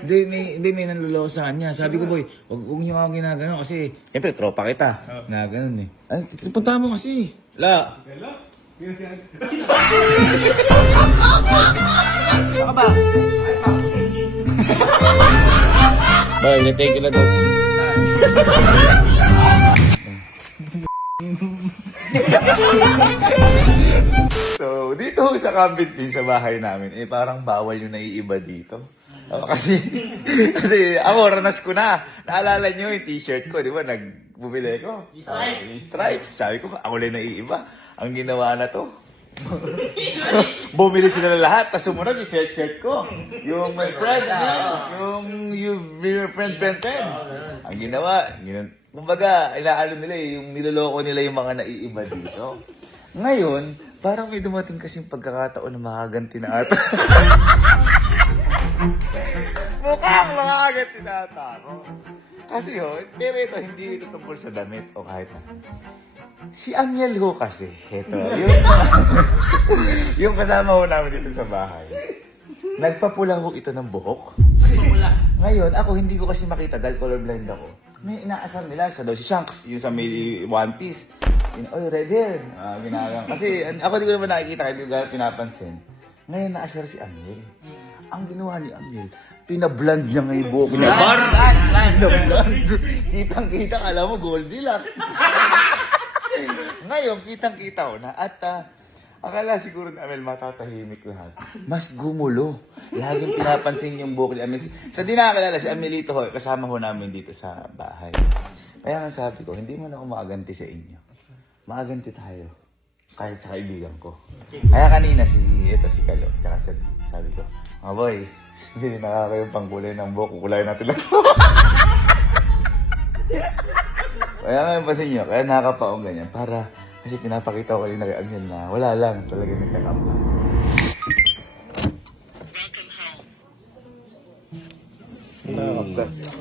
Hindi, may nanluloko sa kanya. Sabi ko, boy, huwag niyo ako ginagano kasi, siyempre, tropa kita. Na ganun eh. Ay, punta mo kasi. La. Saka ba? Boy, take ko na dos. So, dito sa Camping sa bahay namin, parang bawal yung naiiba dito. Kasi ako, ranas ko na. Naalala nyo yung t-shirt ko, di ba? Nagbumili ko. Yung stripes. Sabi ko, ako lang naiiba. Ang ginawa na to. Bumili sila na lahat, tapos sumunod yung shirt ko. Yung my friend, your friend. Ang ginawa, kumbaga, inaalo nila yung niloloko nila yung mga naiiba dito. Ngayon, parang may dumating kasing pagkakataon na makaganti na ata. Mukhang makaganti na ata ako. Kasi pero ito, hindi ito tungkol sa damit o kahit na. Si Amiel ho kasi, ito, yung kasama ho namin dito sa bahay. Nagpapula ho ito ng buhok. Ngayon, ako hindi ko kasi makita dahil colorblind ako. May inaasar nila siya daw, si Shanks, yung sa may one piece. Oy, red hair. Ginagawa. Kasi ako di ko naman nakikita, hindi ko pinapansin. Ngayon naasar si Amiel. Ang ginawa ni Amiel, pinablend niya ngayon buhok niya. Pinablend. Kitang-kita, alam mo, Goldilocks. Ngayon, kitang-kita ko na. At akala siguro ni Amiel matatahimik lahat. Mas gumulo. Laging pinapansin yung buhok ni Amiel. Sa di nakakilala, si Amielito ho, kasama ho namin dito sa bahay. Kaya nga sabi ko, hindi mo na ako makaganti sa inyo. Makaganti tayo. Kahit sa kaibigan ko. Kaya kanina si Kalo. Tsaka sabi ko, mga boy, hindi na kayong pangkulay ng buhok. Kulay natin lang ito. Kaya ngayon pa sa inyo, kaya nakakapaong ganyan. Para, kasi pinapakita ko kanina kay Amiel na wala lang talaga nagkakamba.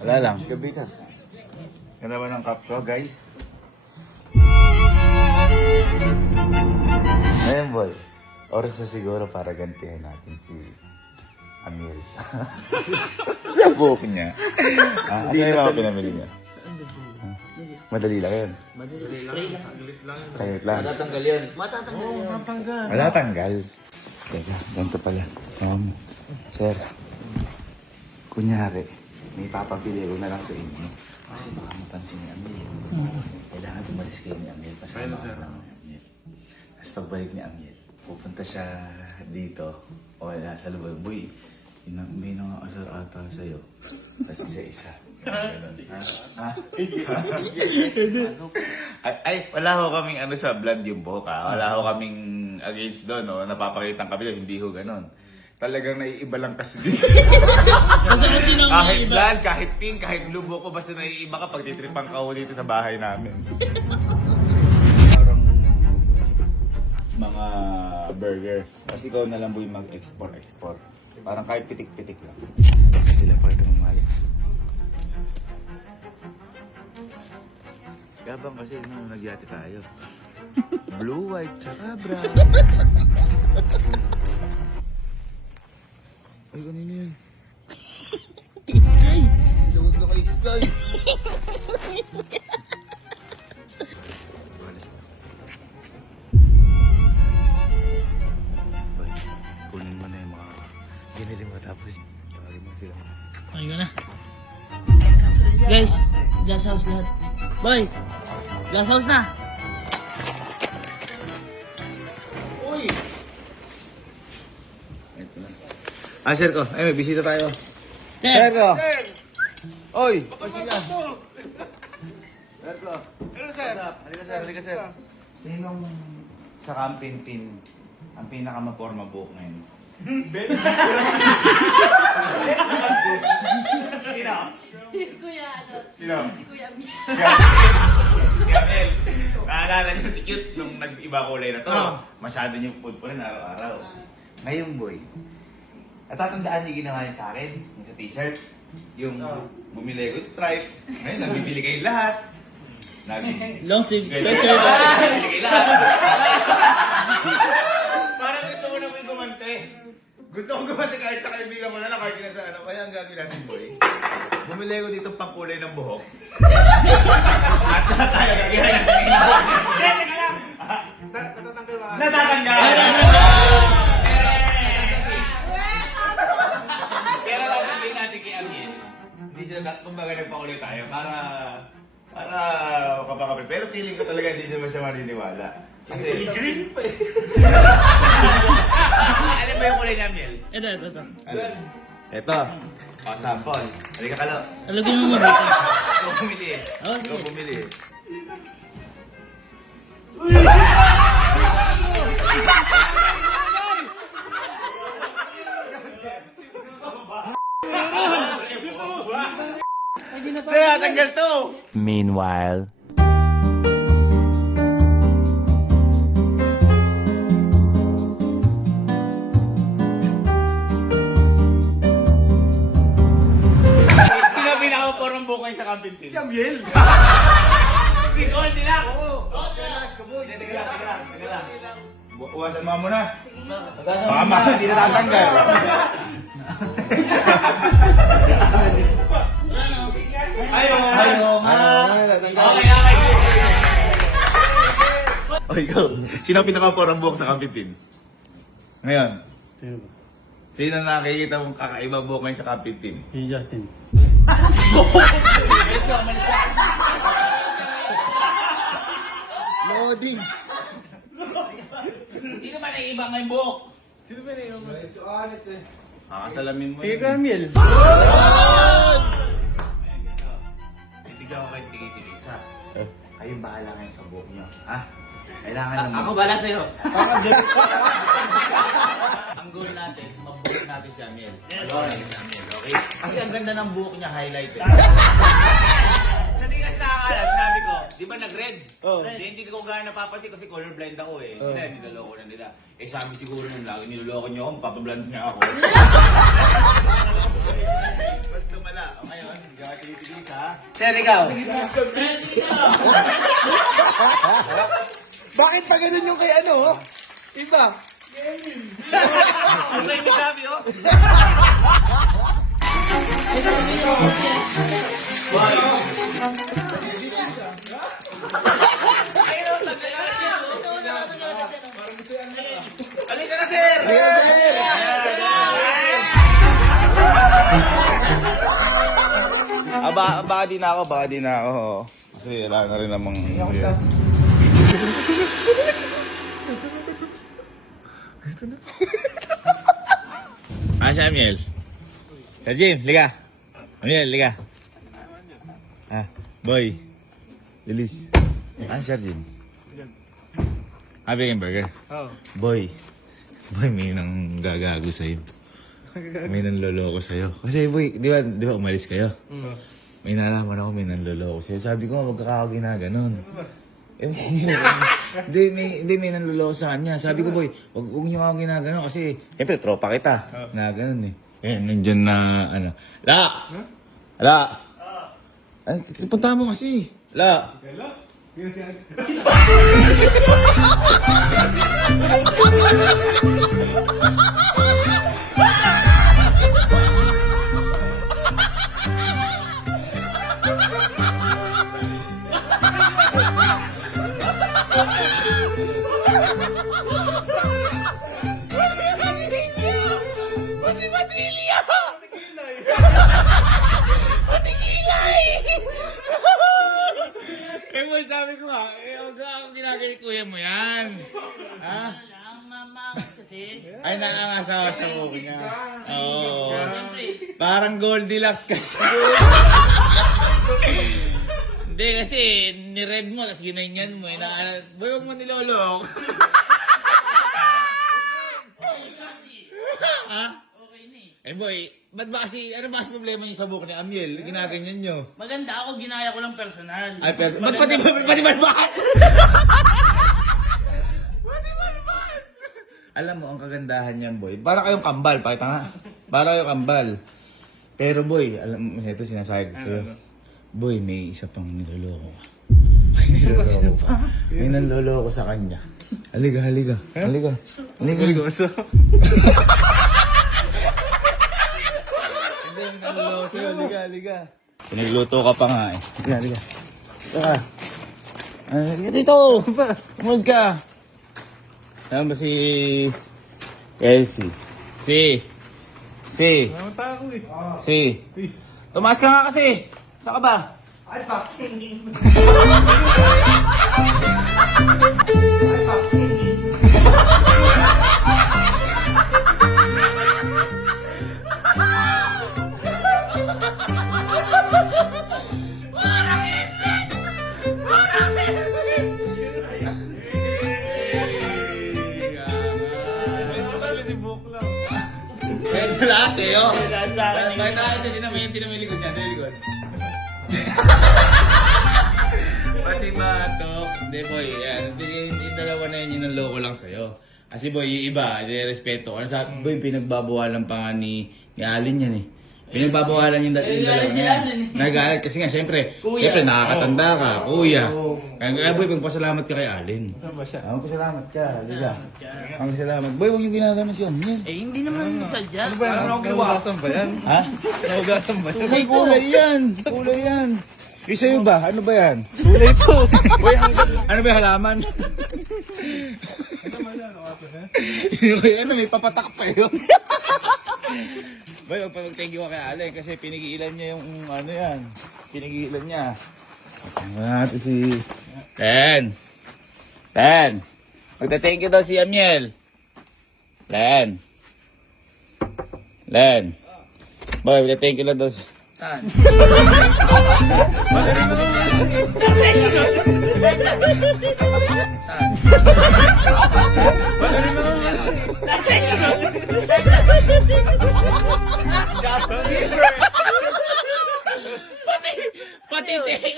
Wala lang, gabi ka. Ganda ba ng cup ko, guys? Ngayon, boy, oras na siguro para gantihan natin si Amiel. Sa buhok niya. Ano yung mga pinamili niya? Madali lang yun. Madali lang. Saglit lang. Matatanggal yun. Matatanggal. Matatanggal. Teka, ganito pala. Sir, kunyari, may papabili ko na lang sa inyo. Kasi baka mapansin ni Amiel. Kailangan tumalis kayo ni Amiel. Pasama ka lang ni Amiel. Tapos pagbalik ni Amiel, pupunta siya dito. O wala, sa lubag. Boy, may nang-asar ata sa'yo. Tapos isa-isa. Ay, wala ho kaming ano sa blood yung buhok ha. Wala ho kaming against doon, no? Napapakitang kami doon, hindi ho ganon. Talagang naiiba lang kasi dito. Kahit blood, kahit pink, kahit blue buhok ko, basta naiiba ka pag titripan ka ho dito sa bahay namin. Parang mga burger. Kasi ikaw na lang boy mag-export. Parang kahit pitik-pitik lang. Sila pa ito mamali. Gabang kasi nung nagyati tayo. Blue, white, tsaka brown. Ay, kanina yan. Sky! Ilawag na kay Sky. Boy, kunin mo na yung mga binili mo tapos tawagin mo sila. Ay, ko na. Guys, glass house lahat. Boy, glass house na. Uy! Ito na. Sir ko. Ay, may bisita tayo. Sir ko. Oy! Kasi ka. Sir ko. Hello, sir. Halika, sir. Sinong sa camping pin ang pinakamaporma buhok ngayon? Sino? Si Kuya, ano? Sino? Si Kuya Amiel. Si Amiel. Naalala niyo si Cute nung nag-iba kulay na to. Masyado niyong food po rin araw-araw. Ngayon, boy. Natatandaan niyo ginawa niya sa akin? Yung sa t-shirt. Yung bumili ko stripe. Ngayon, nagbibili kayo lahat. Long sleeve. Nagbibili kayo lahat. Parang gusto mo na may gumante. Gusto ko gumati kahit sa kaibigan mo na lang, kahit kinasa ano. Kaya ang gagawin natin, boy. Bumili ko dito pangkulay ng buhok. At lahat tayo gagawin natin. Teka lang! Natatanggal ba? Natatanggal! Pero sabihin natin kay Amien, hindi siya kumbaga nagpakulay tayo para kapag pero feeling ko talaga hindi naman siya maniniwala. Kasi Green pa eh. alam mo yung kulay ni Amien? Ito. Ito. O, sample. Halika ka lang. Alagyan mo muna ito. Ikaw bumili eh. Oh, Ikaw sige. bumili eh. Sa'yo, tanggal to! Meanwhile. Sino pinaka-porong bukay sa camping team? Si Amiel. Si Goldie lang! Oo! Teka lang. Uwasan mo muna. Baka hindi na tatanggal. Ayaw nga. Okay. O ikaw, sino ang pinaka-porong buhok sa camping team? Ngayon, sino nakikita mong kakaiba buhok ngayon sa camping team? Si Justin. Loading! Sino ba naiiba ngayong buhok? Sino ba na yung ito alit eh? Kakasalamin mo Si yun. Amiel. Titigyan ko kayo tigil-tigil-isa. Kayong bahala ngayon sa buhok niyo. Ha? Kailangan naman. Ako bala sa'yo. Ang goal natin, mabuhok natin si Amiel. Mabuhok natin si Amiel, okay? Kasi ang ganda ng buhok niya, highlighted. Sa di kasi nakakala, sinabi ko, di ba nag-red? Hindi ko gano'n napapansin kasi colorblind ako eh. Sila, niloloko na nila. Eh sabi siguro nung lagi, niloloko niyo ako, mapapablend niya ako. Ba't lumala? O ngayon, hindi ka tinitigil ha? Sir, ikaw! Bakit pa ganun yung kay ano? Iba. Ano yung sabi, oh? Halika na, sir! Baka di na ako. Kasi wala na rin namang... Si Amiel. Sir Jim, liga. Amiel, liga. Boy. Lilis. Sir Jim. Bigyan burger. Oo. Boy, may nang gagago sa'yo. May nang loloko sa'yo. Kasi boy, di ba umalis kayo? May nalaman ako may nang loloko sa'yo. Sabi ko, wag ka ginaganon. Hindi may nang loloko sa kanya. Sabi ko, boy, wag niyo ako ginaganon kasi, siyempre, tropa kita. Na ganun eh. Eh, nandyan na, ano. La! Ay, punta mo kasi. La! Sabi ko nga, huwag ako ginagawa kuya mo yan. Ha? Ang mamakas kasi. Ay, nangangasawa sa buhok niya. Oo. Siyempre. Parang Goldilocks kasi. Hindi kasi, ni-red mo, tapos ginanyan mo. Boy, huwag mo nilolok. Ha? Okay na eh. Eh boy, ba't ba kasi, ano ba kasi problema niyo sa buhok ni Amiel? Ginaganyan niyo. Maganda ako, ginaya ko lang personal. Ay, pero, ba't pati balbas? Alam mo, ang kagandahan niyan, boy. Para kayong kambal, pakita nga. Para kayong kambal. Pero boy, alam mo, ito sinasabi ko sa'yo. Boy, may isa pang niloloko. May nanloloko sa kanya. Halika. naloloso yun. Liga. Pinagluto ka pa nga eh. Liga. Liga. Liga dito! Umag ka! Saan ba si... Elsie? Si! Tumaas ka nga kasi! Saan ka ba? Kaya sa lahat eh, oh. Bakit tayo, hindi naman likod niya, hindi likod. Pati ba ito? Hindi boy, yan. Yung dalawa na yun, yun ang loko lang sa'yo. Kasi boy, yung iba, respeto. Ano sa boy, pinagbabawalan pa nga ni Alin yan eh. Pinagbabawalan yung dating dalawa na yan. Nagalit kasi nga, syempre nakakatanda ka, kuya. Kaya boy, magpasalamat ka kay Alin. Magpasalamat ka, diba? Magpasalamat. Boy, huwag yung ginagawa siya. Hindi naman sadya. Naugasan ba yan? Ha? Naugasan ba yan? May kulay yan. Yung sa'yo ba? Ano ba yan? Kulay to. Boy, ano ba yung halaman? Ano, may papatak pa yun. Boy, magpapag-thank you ka kay Alin kasi pinigilan niya yung ano yan. Pinigilan niya. Tingnan natin si... Len! Magta-thank you daw si Amiel. Len! Boy, magta-thank you lang daw si... Saan? Pati ting!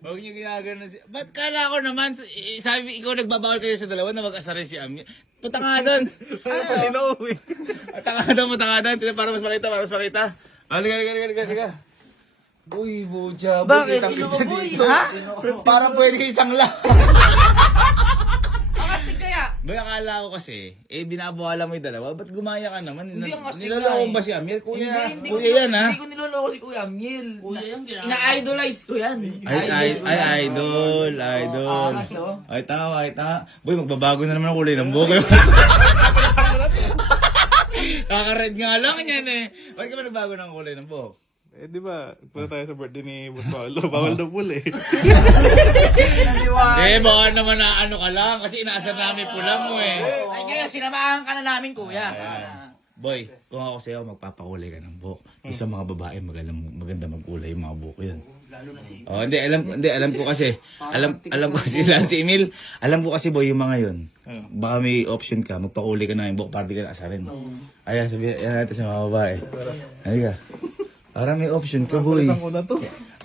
Huwag niyo ginagano si... Ba't kala ko naman, sabi ikaw nagbabawal kayo sa dalawa na mag-asarin si Amiel. Punta nga doon. Punta nga doon. Para mas makita. Halika. Uy, Boja. Bakit? Boy, ha? Parang pwede isang lang. Akastig kaya? Boy, akala ko kasi, binabawalan mo yung dalawa. Ba't gumaya ka naman? Hindi ang astig Nilaloko lang. ba si Amiel? Kuya Hindi yan ha? Hindi ko niloloko si Kuya Amiel. Kuya yan, ina-idolize ko yan. Ay, idol. Ay, tanga. Boy, magbabago na naman ang kulay ng buhok. Kaka-red nga lang yan eh. Bakit ka ba nagbago ng kulay ng buhok? Eh, di ba? Punta tayo sa birthday ni Boss Paolo. Bawal daw pula eh. Baka naman na ano ka lang. Kasi inaasar namin pula mo eh. Ay, kaya sinamahan ka na namin, Kuya. Boy, kung ako sa'yo, magpapakulay ka ng buhok. Isa mga babae, maganda magkulay yung mga buhok yun. Lalo na si... Oh, alam ko kasi. Alam ko kasi lang si Emil. Alam ko kasi boy, yung mga yun. Baka may option ka, magpakulay ka na yung buhok para di ka na asarin. Ayan, sabihin natin sa mga babae. Halika. Para may option ka, boy.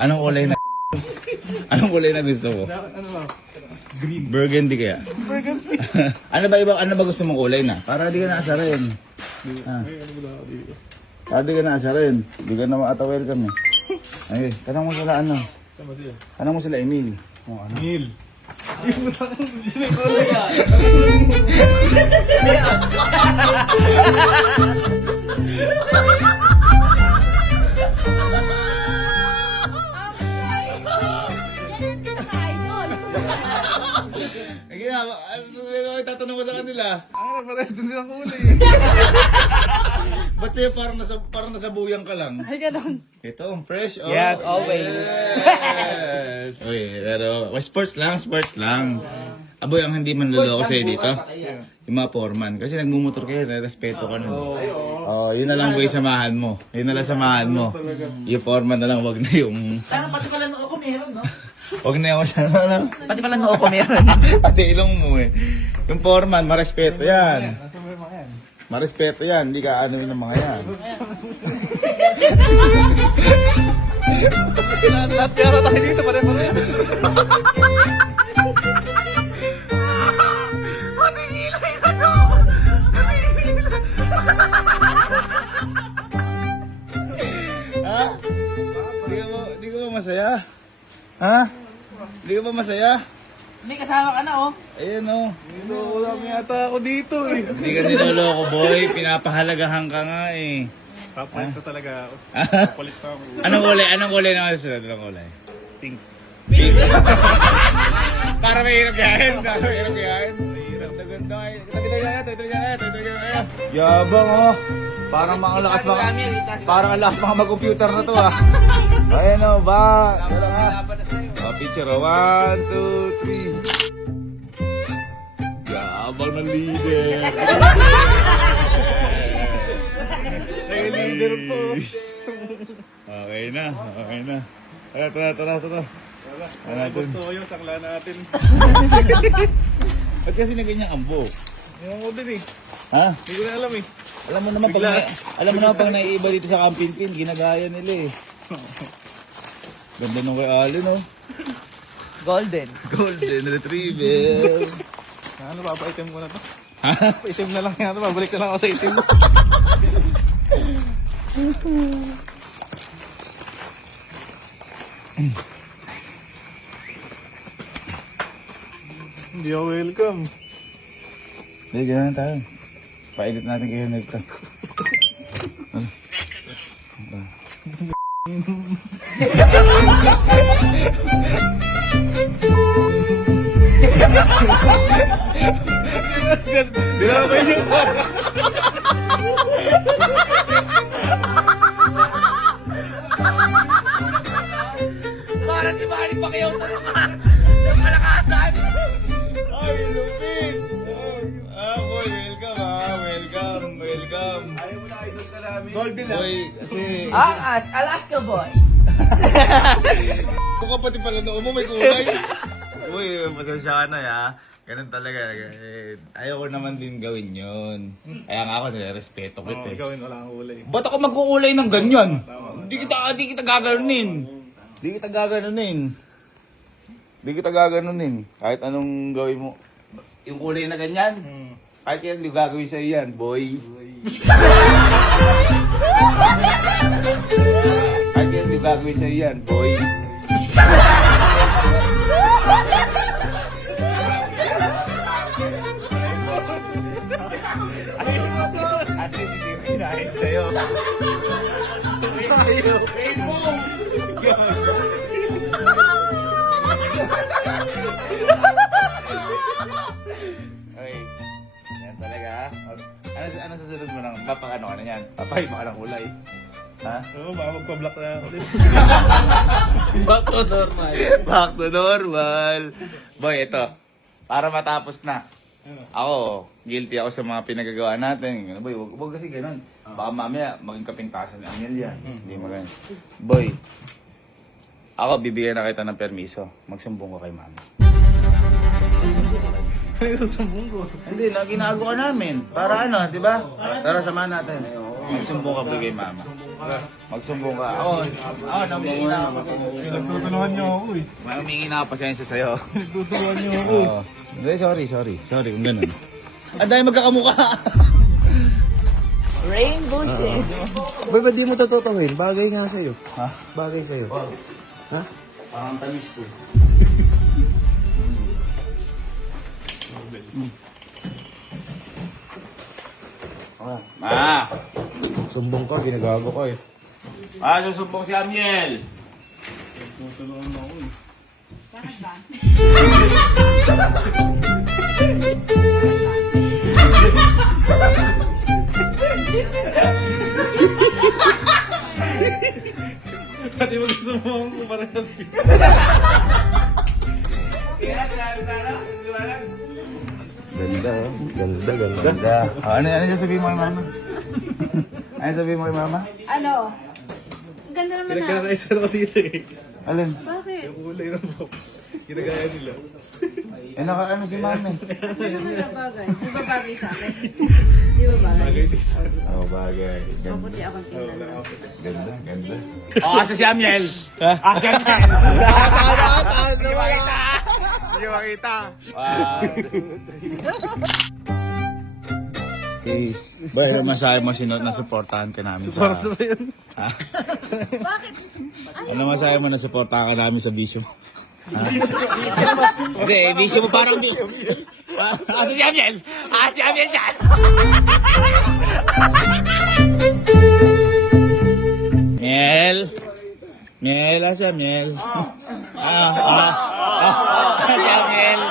Anong kulay na gusto mo? Ano ba? Burgundy kaya? Burgundy. ano ba gusto mong kulay na? Para di ka na asarin. Para di ka na asarin. Di ka na welcome eh. Okay, tanong mo sila ano? Tanong mo sila Emil. Emil. Tatanong mo sa kanila. Pares din silang kulay. Ba't sa'yo parang nasa buyang ka lang? Ay, ganun. Ito, ang fresh. Oh. Yes, always. Yes. Uy, pero sports lang. Aboy, ang hindi man luloko sa'yo dito. Yung mga foreman. Kasi nagmumotor kayo, respeto ka nun. Oh, yun na lang boy, samahan mo. Yung foreman na lang, wag na yung... Sana pati pala noo ko meron, no? Wag na yung sana lang. Pati pala noo ko meron. Pati ilong mo eh. Yung foreman, marespeto yan. Marespeto yan, hindi ka ano ng mga yan. Lahat kaya tayo dito, pare-pare. Ha? Di ka ba masaya? Ha? Di ka ba masaya? May kasama ka na, oh. Ayan o. Niloko lang yata ako dito eh. Hindi ka niloloko, boy. Pinapahalagahan ka nga eh. Papalit ko talaga ako. Papalit pa ako. Anong kulay naman susunod? Anong kulay? Pink. Para mahirap yan. Mahirap na ganda. Yabang oh. Parang mga lakas parang ang lakas mga mag-computer na to ah. Ayan o ba? Picture oh. 1, 2, 3. Yabang ng leader. Leader po. Okay na. Tara. Ano natin? Gusto ko yung sakla natin. Ba't kasi na ganyan ang buhok? Ewan ko din eh. Ha? Hindi ko na alam eh. Alam mo naman pag naiiba dito sa Kampinpin, ginagaya nila eh. Ganda nung kay Allen, no? Golden. Golden Retriever. Ano, papaitim ko na to. Ha? Paitim na lang yan. Babalik na lang ako sa itim. Hindi ako welcome. Sige, gano'n tayo. Pa-edit natin kayo nito. Dinamay niyo pa. Para si Manny Pacquiao tulungan ng palakasan. Ay, lupit! Boy, welcome. Ayaw mo na idol ka namin. Golden boy, kasi... Angas, Alaska boy. Kung kapatid pala noon mo, may kulay. Uy, pasensya ka na ya. Ganun talaga. Ayaw ko naman din gawin yun. Kaya nga ako nire-respeto Oo, kita eh. ikaw wala kang kulay. Ba't ako magkukulay ng ganyan? Hindi kita gaganunin. Hindi kita gaganunin. Kahit anong gawin mo. Yung kulay na ganyan, kahit yan, hindi ko gagawin sa'yo yan, boy. Kahit yan, hindi ko gagawin sa'yo yan, boy. At least hindi ko kinain sa'yo. Okay. Yan talaga ha. Ano susunod mo nang mapakano ka na yan? Papahima ka ng kulay. Ha? Oo, baka magpa-block na ako. Back to normal. Back to normal. Boy, ito. Para matapos na. Ako, guilty ako sa mga pinagagawa natin. Boy, wag kasi ganun. Baka mamaya maging kapintasan ni Angel yan. Hindi mo ganun. Boy, ako bibigyan na kita ng permiso. Magsumbong ko kay mama. Ano sumbong ko? Hindi, ginagawa namin. Para ano, di ba? Tara, samahan natin. Magsumbong ka ba kay mama? Magsumbong ka. Ako, namingi na ako. Nagtutulungan niyo ako eh. Humingi na ako pasensya sa'yo. Nagtutulungan niyo ako. Oo. Hindi, sorry. Sorry kung ganun. Ang dahil magkakamukha. Rainbow shade. Boy, ba't di mo totoohin? Bagay nga sa'yo. Ha? Bagay sa'yo. Ha? Parang tamis ko. Ma! Sumbong ka, ginagago ka eh. Susumbong si Amiel! Nagtutulungan ako eh. Pati magsumbong ko parehas eh. Ganda, oh. Ganda. Ganda. Ano sasabihin mo kay mama? Ano sasabihin mo kay mama? Ano? Ang ganda naman na. Pinagkakaisan ako dito eh. Alin? Bakit? Yung kulay ng buhok. Ginagaya nila. Nakaano si mami? Ano naman na bagay? Di ba bagay sa akin? Di ba bagay? Bagay dito. Oh, bagay. Maputi akong tingnan. Ganda. Oh, asa si Amiel? Ha? Si Amiel! Hindi makita! Hindi makita! Wow. Boy, ano masahe mo sinot na supportahan ka namin sa... Para ba yun? Ha? Bakit? Ano masahe mo na supportahan ka namin sa bisyo? Hindi, bisyo mo parang di. Si Amiel! Si Amiel dyan! Miel! Miel, asa Miel? Si Amiel!